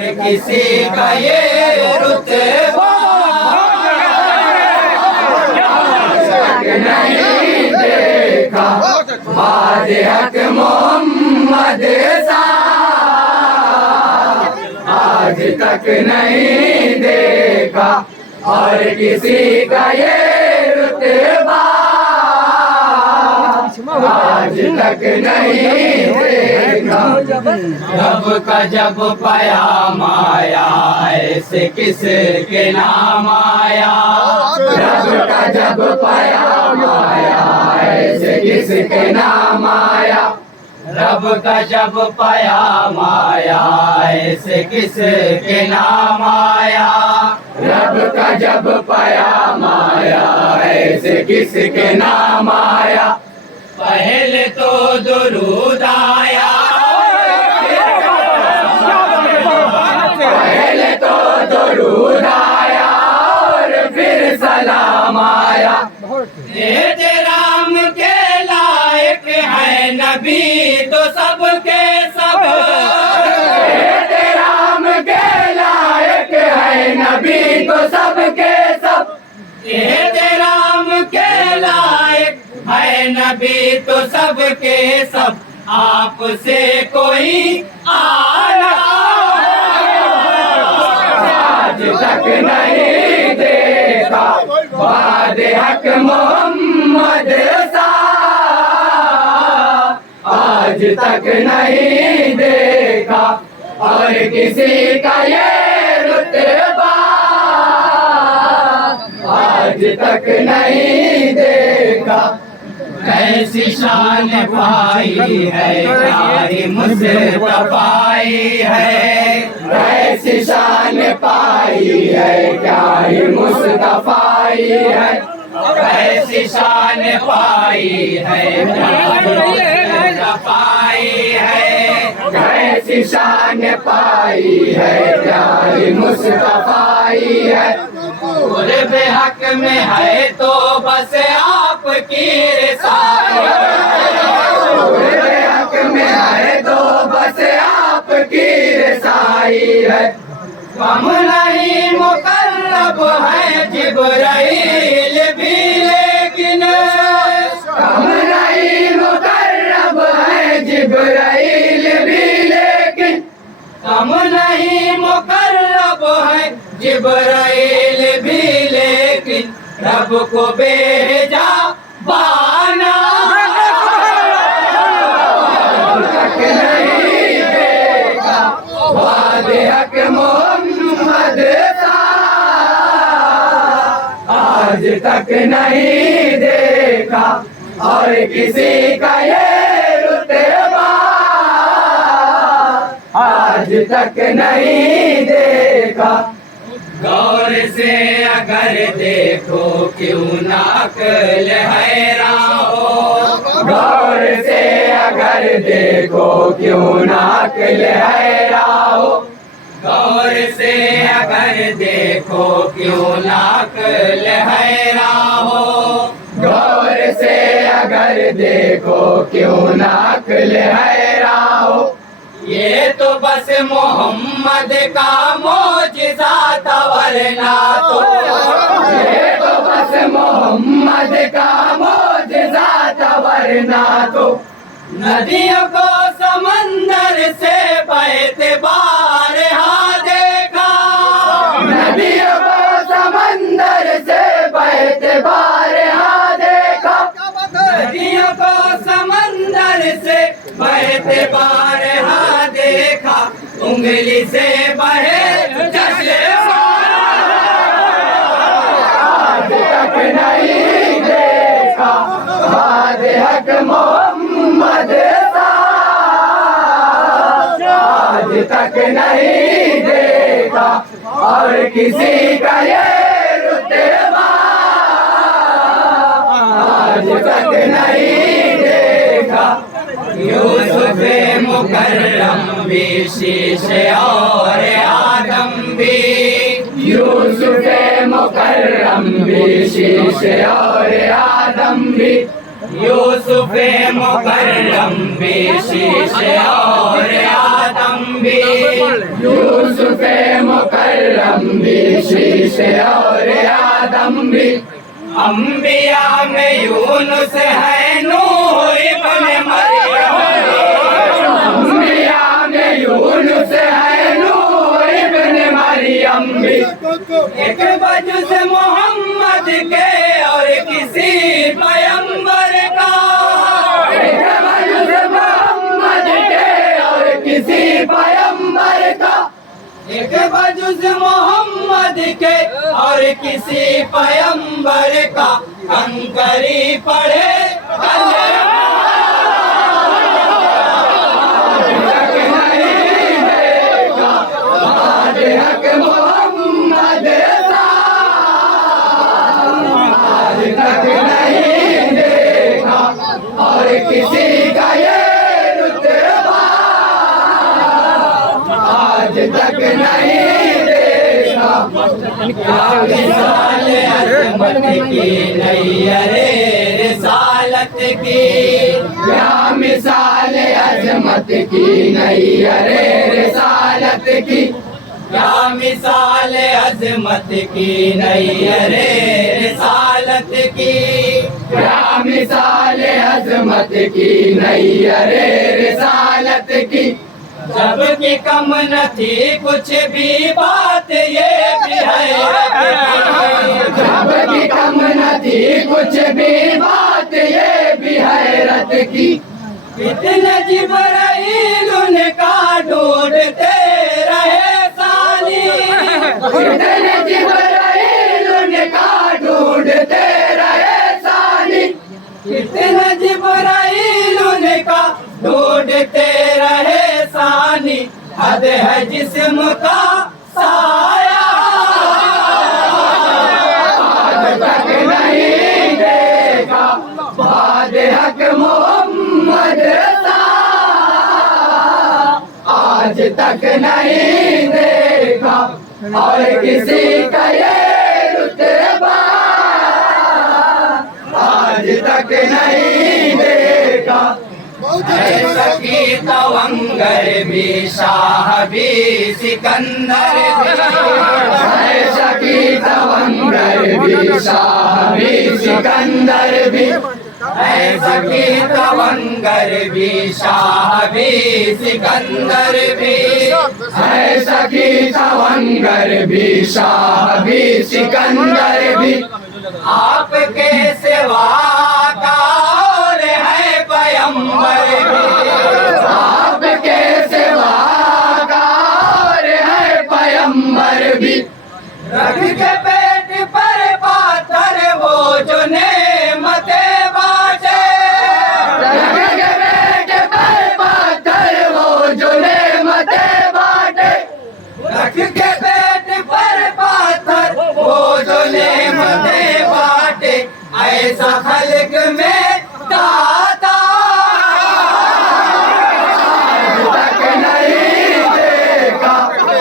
किसी का ये रुतबा नहीं देखा, बाद हक मोहम्मद सा आज तक नहीं देखा, और किसी का ये रुतबा आज तक नहीं देखा। रब का जब पयाम आया ऐसे किसके नाम आया, रब का जब पयाम आया ऐसे किसके नाम आया, रब का जब पयाम आया ऐसे किसके नाम आया, रब का जब पयाम आया ऐसे किसके नाम आया। पहले तो दुरूद आया, पहले तो दुरूद आया और फिर सलाम आया। तेरे राम के लायक है नबी तो सबके सब, तेरे राम के लायक है नबी तो सबके सब, तेरे राम के लायक है नबी तो सबके सब, आपसे कोई आला आज तक नहीं देखा, बाद हक मोहम्मद सा आज तक नहीं देखा, और किसी का ये रुतबा आज तक नहीं देखा। कैसी शान पाई है प्यारी मुस्तफाई है, कैसी शान पाई है प्यारी मुस्तफाई है, कैसी शान पाई है प्यारी मुस्तफाई है, कैसी शान पाई है प्यारी मुस्तफाई है। पूरे बेहक में है तो बस आपकी रिसाई, पूरे बेहक में है तो बस आपकी रिसाई है। कम नहीं मुकर्रब है जिब्राइल भी लेकिन, कम नहीं मुकर्रब है जिब्राइल भी लेकिन, कम नहीं मुकर्रब है जिब्राइल भी लेकिन, रब को भेजा बाना तक नहीं देखा, बाद हक मोहम्मद सा आज तक नहीं देखा, और किसी का ये रुतबा आज तक नहीं देखा। गौर से अगर देखो क्यों ना अक्ल हैरान हो, गौर से अगर देखो क्यों ना अक्ल हैरान हो, गौर से अगर देखो क्यों ना अक्ल हैरान हो, गौर से अगर देखो क्यों ना अक्ल हैरान हो। ये तो बस मोहम्मद का मोजिज़ा था वरना तो, ये तो बस मोहम्मद का मोजिज़ा था वरना तो, नदियों को समंदर से बहते बारहा देखा, नदियों को समंदर से बहते बारहा देखा, नदियों को समंदर से बहते बारहा देखा, उंगली से बहे चश्मा आज तक नहीं देखा, बाद हक मोहम्मद सा आज तक नहीं देखा, और किसी का ये रुतबा आज तक नहीं देखा। यूसुफ मुकर्रम भी शीश और आदम भी, यूसुफ मुकर्रम भी शीश और आदम भी, यूसुफ मुकर्रम भी शीश और आदम भी, यूसुफ भी शीश और आदम भी। अंबिया में यूनुस है नूह इब्न मरियम। अंबिया में यूनुस है नूह इब्न मरियम भी। एक वजूद मोहम्मद के और किसी पैगंबर का। एक वजूद मोहम्मद के और किसी पैगंबर का। एक वजूद मोहम्मद के और किसी पैगंबर का। कंकरी पढ़े हक मोहम्मद आज तक नहीं देखा और किसी का ये रुतबा आज तक नहीं देखा। मिसाल अजमत की नैयरे रिसालत की। क्या मिसाल अजमत की नैयरे रिसालत की। क्या मिसाल अजमत की नैयरे रिसालत की। क्या मिसाल अजमत की नैयरे रिसालत की। जबकि कम न थी कुछ भी बात ये भी है। जबकि कम न थी कुछ भी बात ये भी हैरत की। कितने जिब्राइल उनका ढूंढते रहे सानी। कितने जिब्राइल उनका ढूंढते रहे सानी। कितने जिब्राइल उनका ढूंढते रहे सानी। हद है जिस्म का साया आज तक नहीं देखा। बाद हक मोहम्मद आज तक नहीं देखा और किसी का ये रुतबा आज तक नहीं देखा। सकी तवंगर भी शाह भी सिकंदर भी। सकी तवंगर भी शाह भी सिकंदर भी। सकी तवंगर भी शाह भी सिकंदर भी। सकी तवंगर भी शाह भी सिकंदर भी। आपके सिवा का और है पैगंबर भी। आपके सिवा का और है पैगंबर भी। रख के पेट पर पाथर वो जो नेमते बाटे। रख के पेट पर पाथर वो जो नेमते बाटे। रख के पेट पर पाथर वो जो नेमते बाटे। ऐसा खल्क में दाता आज तक नहीं देखा।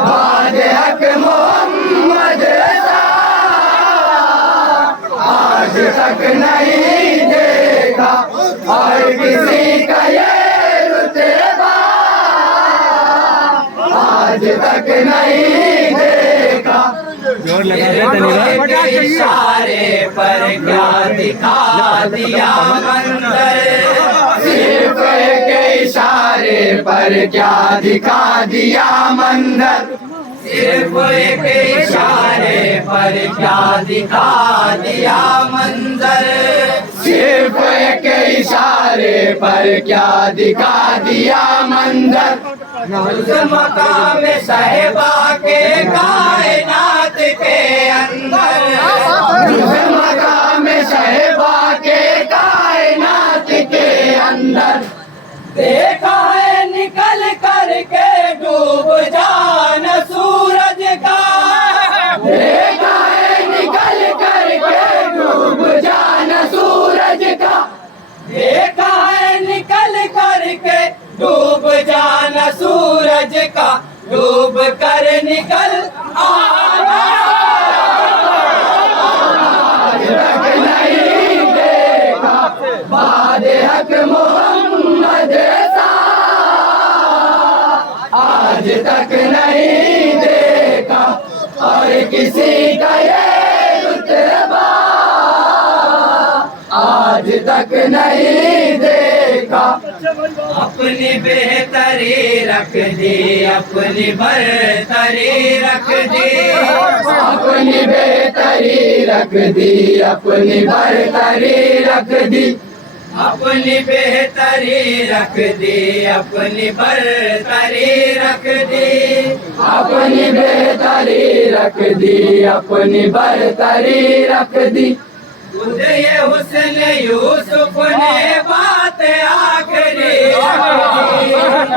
बाद हक मोहम्मद आज तक नहीं देखा और किसी का ये रुतबा आज तक नहीं देखा। इशारे पर क्या दिखा दिया मंजर। सिर्फ एक इशारे पर क्या दिखा दिया मंजर। सिर्फ एक इशारे पर क्या दिखा दिया मंजर। सिर्फ एक इशारे पर क्या दिखा दिया मंजर। उस मकाम साहिबा के कायनात के अंदर। उस मकाम साहिबा के कायनात के अंदर। देखा है निकल करके डूब जाना सूरज का। देखा है निकल करके डूब जाना सूरज का। देखा है निकल करके डूब जाना सूरज का। डूब कर निकल आना आज तक नहीं देखा। बाद हक मोहम्मद आज तक नहीं देखा और किसी का ये रुतबा आज तक नहीं देखा। अपनी बेहतरी रख दी, अपनी बरतरी रख दी, अपनी बेहतरी रख दी, अपनी बरतरी रख दी, अपनी बेहतरी रख दी, अपनी बरतरी रख दी, अपनी बेहतरी रख दी, अपनी बरतरी रख दी। खुद ये हुस्न यूसुफ ने बात आखिरी,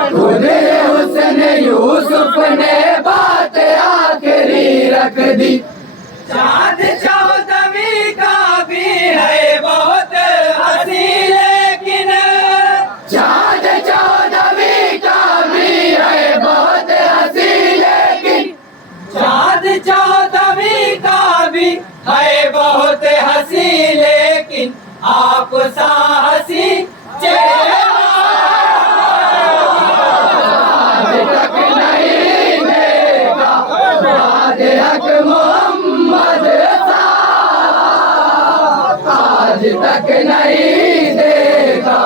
खुद ये हुस्न यूसुफ ने बात आखिरी रख दी। चाँद चौदहवीं का भी है बहुत हंसी, लेकिन चाँद चौदहवीं का भी है बहुत हंसी, लेकिन चाँद चौदहवीं का भी है बहुत हंसी, लेकिन आप सा हंसी चेहरा आज तक नहीं देखा। वादे हक मोहम्मद सा आज तक नहीं देखा,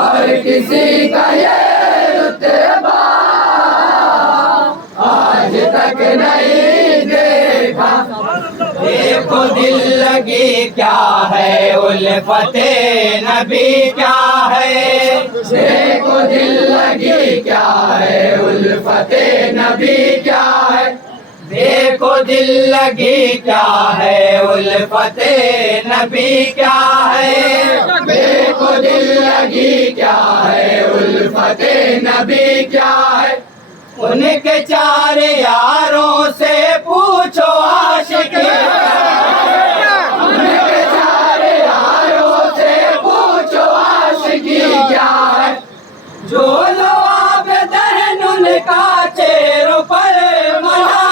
और किसी का ये रुतबा आज तक नहीं देखा। देखो दिल लगी क्या है, उल्फते नबी क्या है, देखो दिल लगी क्या है, उल्फते नबी क्या है, देखो दिल लगी क्या है, उल्फते नबी क्या है, देखो दिल लगी क्या है, उल्फते नबी क्या है। उनके चार यारों से पूछो आशिकी, उनके चार यारों से पूछो आशिकी क्या है। जो लवाब दहन उनका चेहरों पर मना,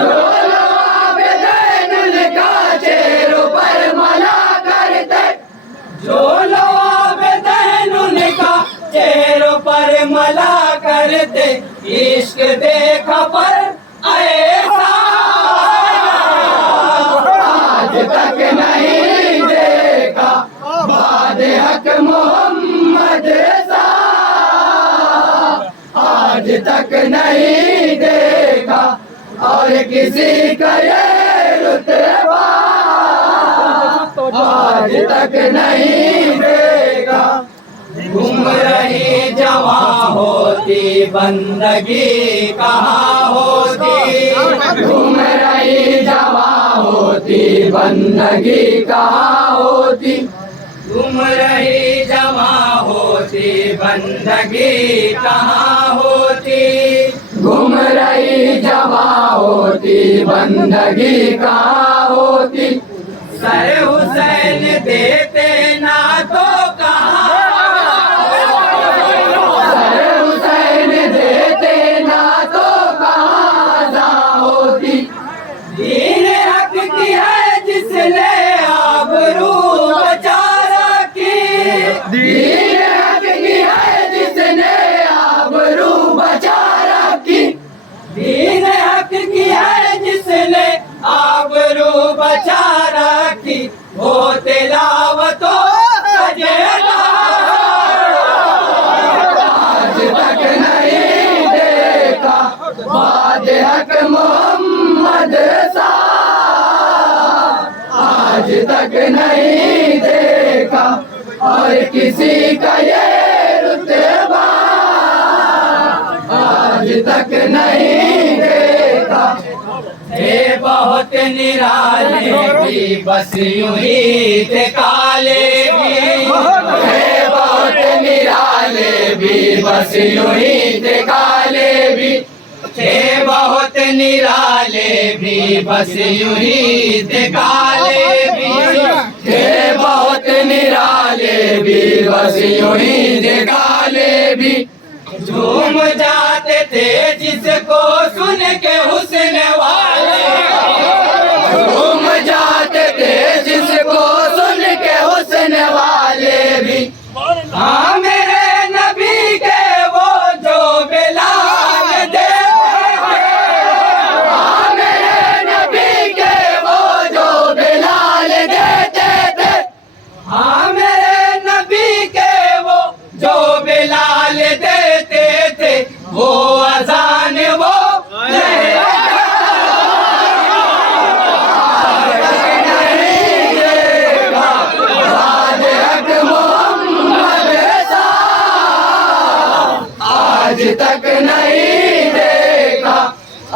जो लवाब दहन उनका चेहरों पर मना करते, जो लवाब दहन उनका चेहरों पर मला करते, इश्क देखा पर ऐसा आज तक नहीं देखा। वादे हक मोहम्मद सा आज तक नहीं देखा, और किसी का ये रुतबा आज तक नहीं देखा। घूम रही जवां होती बंदगी कहाँ होती, घूम रही जवां होती बंदगी कहाँ होती, घूम रही जवां होती बंदगी कहाँ होती, घूम रही जवां होती बंदगी कहाँ होती। सर हुसैन देते ना तो कहाँ, दीन हक की है जिसने आबरू बचा रखी, दीन हक की है जिसने आबरू बचा रखी, दीन हक की है जिसने आबरू बचा रखी। वो तिलावतो सजेदा आज तक नहीं देखा। वादे हक मोहम्मद सा आज तक नहीं देखा, और किसी का ये रुतबा आज तक नहीं देखा। थे बहुत निराले भी बस यूं ही थे काले भी, थे बहुत निराले भी बस यूं ही थे काले भी, थे बहुत निराले भी बस यूं ही थे काले भी, थे बहुत निराले भी बस यूं ही थे काले भी। झूम जाते थे जिसको सुन के हुस्न वाले, झूम जाते थे जिसको सुन के हुस्न वाले भी। हाँ मेरे नबी के वो जो बिलाल देते थे,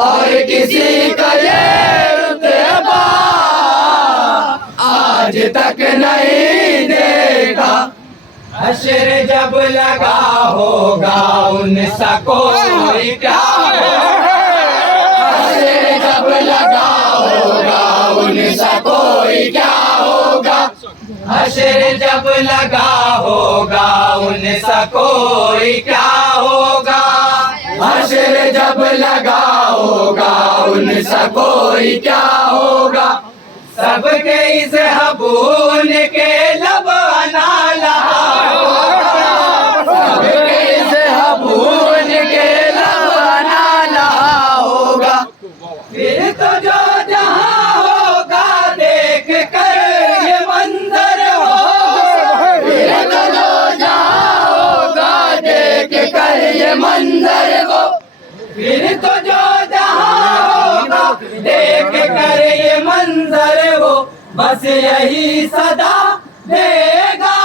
और किसी का ये रुतबा आज तक नहीं देखा। हश्र जब लगा होगा उनसा कोई क्या होगा, हश्र जब लगा होगा उनसा कोई क्या होगा, हश्र जब लगा होगा उनसा कोई क्या होगा, हश्र जब लगा होगा उनसा कोई क्या होगा। सबके इस हबून के लब नाला होगा, सबके इस हबून के लब नाला होगा। फिर तो जो जहां होगा देख कर ये मंजर होगा, फिर तो जो जहां होगा देख कर ये मंजर हो, फिर तो जो जहां होगा देख कर ये मंजर हो, बस यही सदा देगा।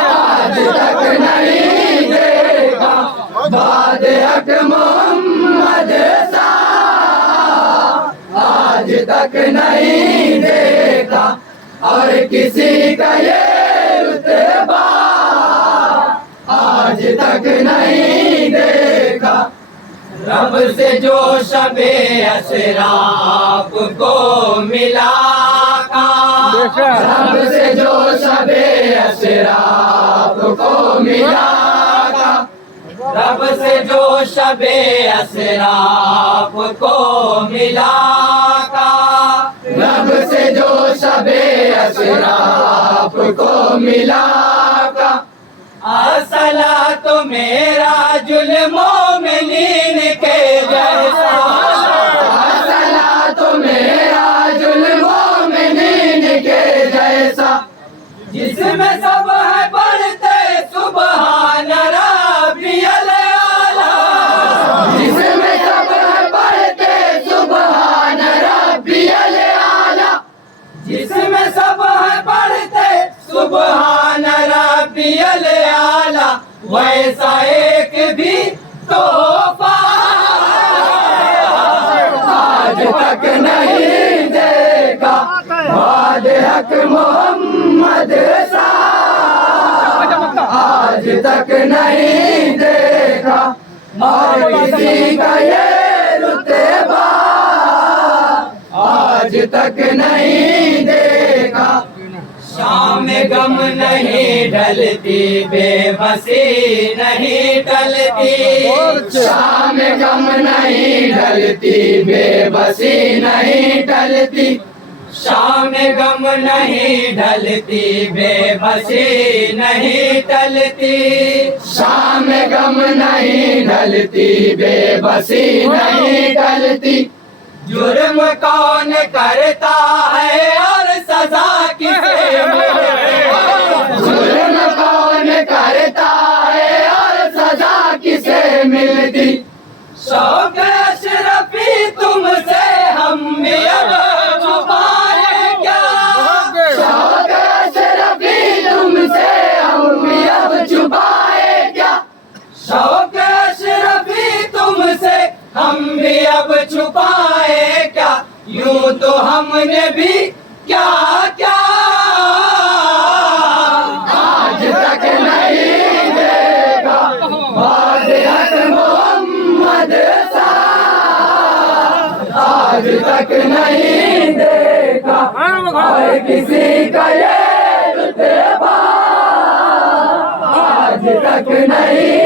आज तक नहीं देखा बाद हक मोहम्मद सा, आज तक नहीं देखा और किसी का ये रुतबा आज तक नहीं देखा। रब से जो शबे असराफ को मिला का, रब से जो शबे असराफ को मिला का, रब से जो शबे असराफ को मिला का, रब से जो शबे असराफ को मिला का। असला तो मेरा जुल्मों में लीन के जैसा, असला तो मेरा जुल्मों में लीन के जैसा, जिसमें सब है पढ़ते सुबहान रब्बियल आला, जिसमें सब है पढ़ते सुबहान रब्बियल आला, जिसमें सब है पढ़ते सुबहान रब्बियल आला, वैसा एक भी तोहफा आज तक नहीं देखा बाद हक मोहम्मद सा, आज तक नहीं देखा और किसी का ये रुतबा आज तक नहीं देखा। शाम गम नहीं ढलती बेबसी नहीं टलती, शाम गम नहीं ढलती बेबसी नहीं टलती, शाम गम नहीं ढलती बेबसी नहीं टलती, शाम गम नहीं ढलती बेबसी नहीं टलती। जुर्म कौन करता है और सजा किसे मिलती, जुर्म कौन करता है और सजा किसे मिलती। शौक अशरफी तुमसे हम भी अब छुपाए क्या, शौक अशरफी तुमसे हम भी अब छुपाए क्या, शौक अशरफी तुमसे हम भी अब छुपाए क्या। यूं तो हमने भी क्या क्या आज तक नहीं देखा बाद हक मोहम्मद सा, आज तक नहीं देखा और किसी का ये रुतबा आज तक नहीं